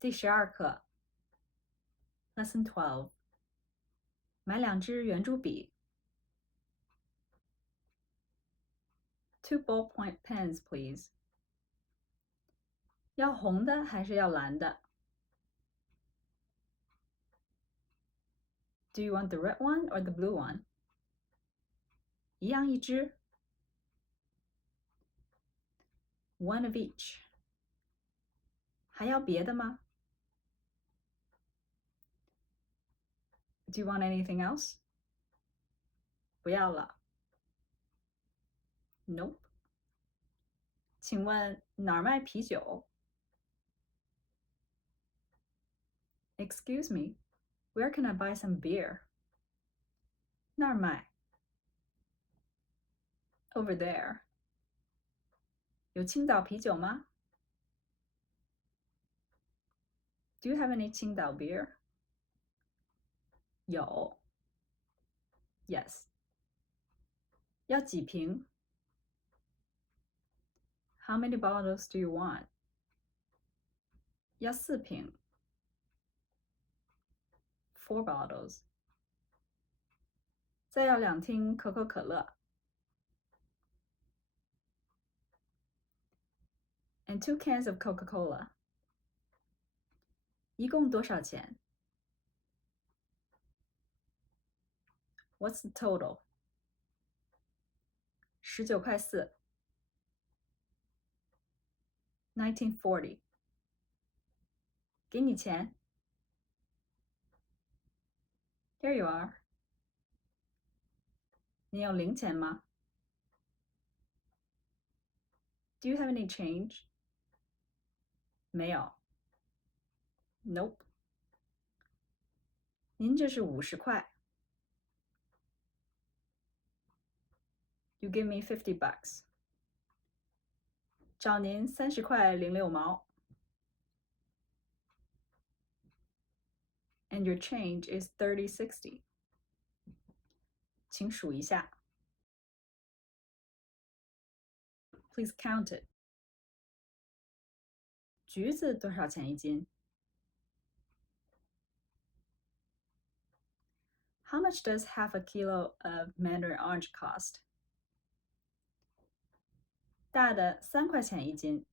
第12课 Lesson 12买2支圆珠笔 2 ballpoint pens, please. 要红的还是要蓝的 Do you want the red one or the blue one? 一样一支 One of each. 还要别的吗 Do you want anything else? 不要了 Nope. 请问哪儿卖啤酒 Excuse me, where can I buy some beer? 那儿卖 Over there. 有青岛啤酒吗 Do you have any 青岛 beer? 有 Yes. 要几瓶 How many bottles do you want? 要4瓶 4 bottles. 再要2听可口可乐 And 2 cans of Coca-Cola. 一共多少钱 What's the total? 19块4 1940. 给你钱 Here you are. 你有零钱吗 Do you have any change? 没有 Nope. 您这是50块 You give me $50. 找您30块06毛 And your change is $30.60. 请数一下 Please count it. 橘子多少钱一斤 How much does half a kilo of Mandarin orange cost? 大的3块钱一斤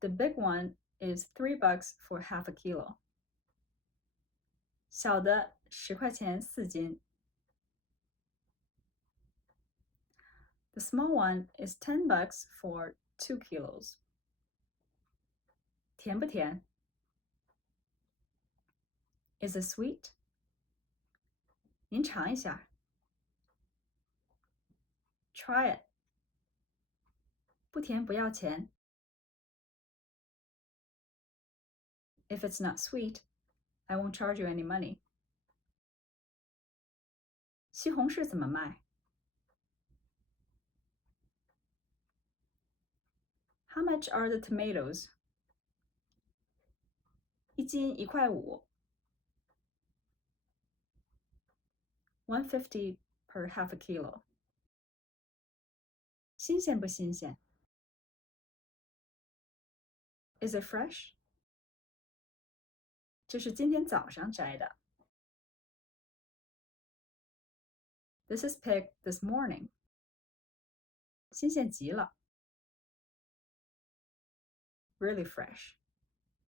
The big one is $3 for half a kilo. 小的10块钱4斤 The small one is $10 for 2 kilos. 甜不甜 Is it sweet? 您尝一下 Try it. 不甜不要钱 If it's not sweet, I won't charge you any money. 西红柿怎么卖 How much are the tomatoes? 一斤1块5 $1.50 per half a kilo. 新鲜不新鲜 Is it fresh? 这是今天早上摘的 This is picked this morning. 新鲜极了 Really fresh.